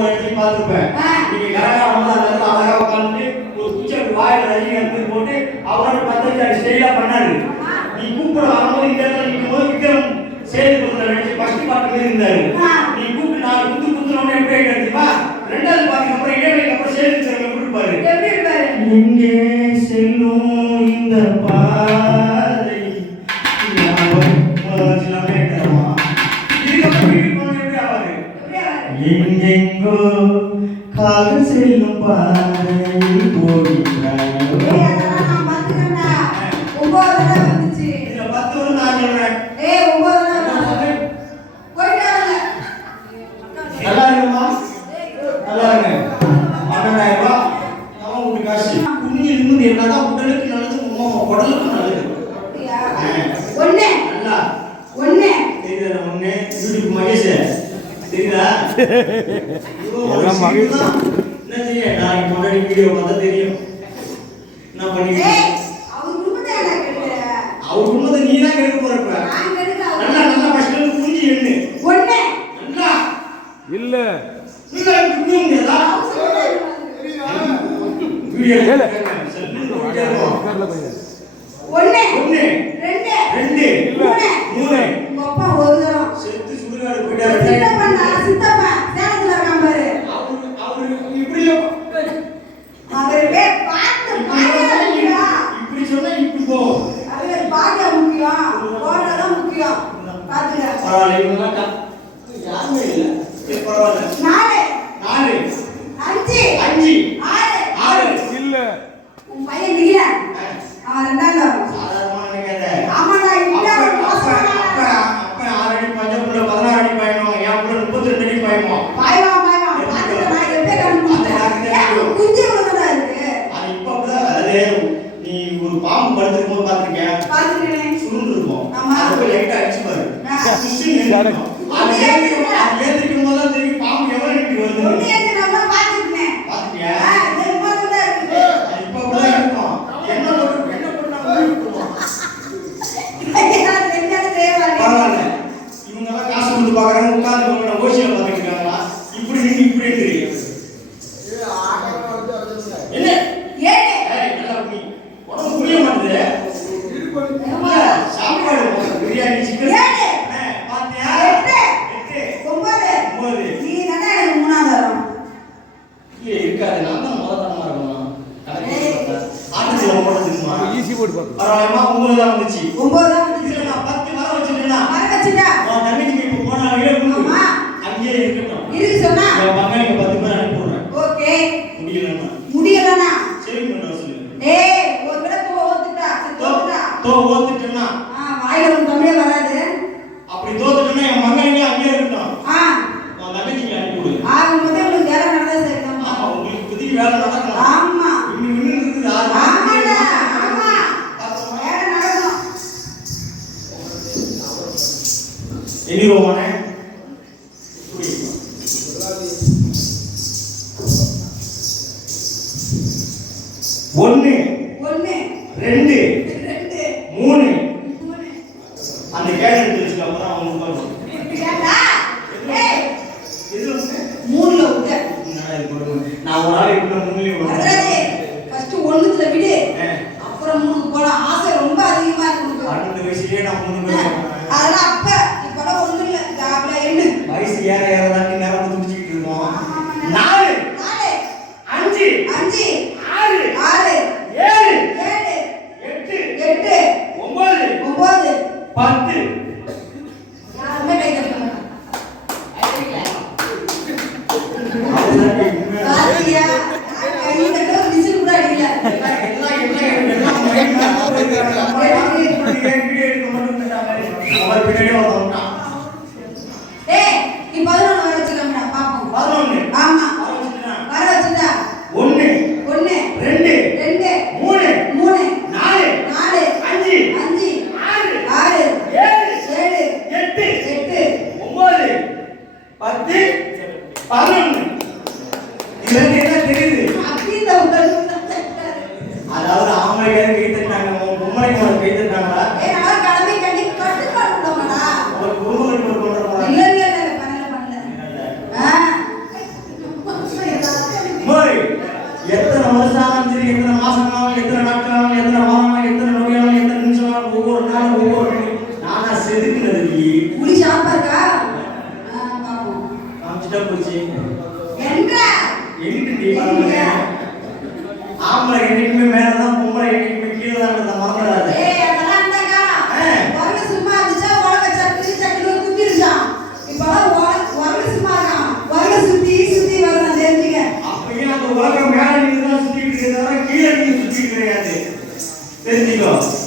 பார்த்திருப்பேன். ஆ. நீங்க கரெக்டா வந்து அந்த இடத்துல அழகா ஒரு வாயில ரஜினிகாந்த் போட்டு அவரோட பத்திரிக்கை ஸ்டைலா பண்ணாரு. நீ கூப்பிட வரும்போது இந்த இடத்துல விக்ரம் சேது நடிச்சு first part மாதிரி இருந்தாரு. நீ கூப்பிட்டு நாலு குத்து குத்துனோடனே எப்படி தெரியுமா? ரெண்டாவது பாட்டுக்கு அப்புறம் இடைவெளிக்கு அப்புறம் சேது சார் எப்படி இருப்பாரு? எங்கே செல்லும் இந்த பாதை அவன் வீட்டு காசு. குனிஞ்சு நிமிர்ந்து என்னதான் உடலுக்கு நல்லது, உடலுக்கு நல்லது. ஒண்ணு. ஒண்ணு. ஒண்ணு? மகேஷ். தெரியுதா? எல்லாம் தான். என்ன செய்ய? நாளைக்கு முன்னாடி வீடியோ பார்த்தா தெரியும். என்ன பண்ணிருக்கீங்க? ஏய், அவர் குடும்பத்தை ஏன்டா கெடுக்கிற? அவர் குடும்பத்தை நீ தான் கெடுக்க போற இப்ப. நான் கெடுக்கல, அவர் நல்லா நல்லா first ல இருந்து புரிஞ்சு எண்ணு. ஒண்ணு. நல்லா. இல்ல புரிய முடியாதா? வீடியோ. ஒண்ணு, ஒண்ணு, ரெண்டு, ரெண்டு, மூணு. மூணு. இவங்கெல்லாம் யாருமே இல்ல சரி, பரவாயில்ல நாலு, நாலு அஞ்சு, அஞ்சு ஆறு. ஆறு இல்ல உன் பையன் நீலன். அவன் ரெண்டாவது வரும். சாதாரணமா நினைக்காத ஆமாடா, அப்ப அவன் மோசமான அப்ப அப்ப ஆறு அடி பஞ்சம் புள்ள பதினாறு அடி பயணம் என் புள்ள முப்பத்தி ரெண்டு அடி பயணம் பாய்வான், பாய்வான். பாத்துக்க, நான் கண்டுபிடிச்சேன். ஏன் உன் குஞ்சு இவ்வளவுதானா இருக்கு? அது இப்ப அப்படிதான் அது நீ ஒரு பாம்பு படுத்திருக்கும் போது பாத்திருக்கேன். சுருண்டு இருக்கும் ஆமா. லைட்டா எழுந்திருக்கும். அது ஏந்திருக்கும் போது தெரியும் பாம்பு எவ்வளவு வருது போட்டதுக்குமா ஈஸி போட்டு பார்க்கலாம் பரவாயில்லமா ஒன்பது தான் வந்துச்சு ஒன்பது தான் வந்துச்சு. நான் பத்து வச்சுட்டேன்னா வர வச்சுட்டா. உன் தங்கச்சிக்கு இப்ப போனா ஆமா. அங்கேயே இருக்கட்டும் எண்ணிடுவோமானே ஒன்னு ரெண்டு மூணு. அந்த கேட் எடுத்து வச்சுக்க அப்புறம் அவங்க உட்காரும் ஏண்டா? ஏய், இது வந்து மூணுல? நான் ஒரு ஆள் இப்ப hay que Terminamos.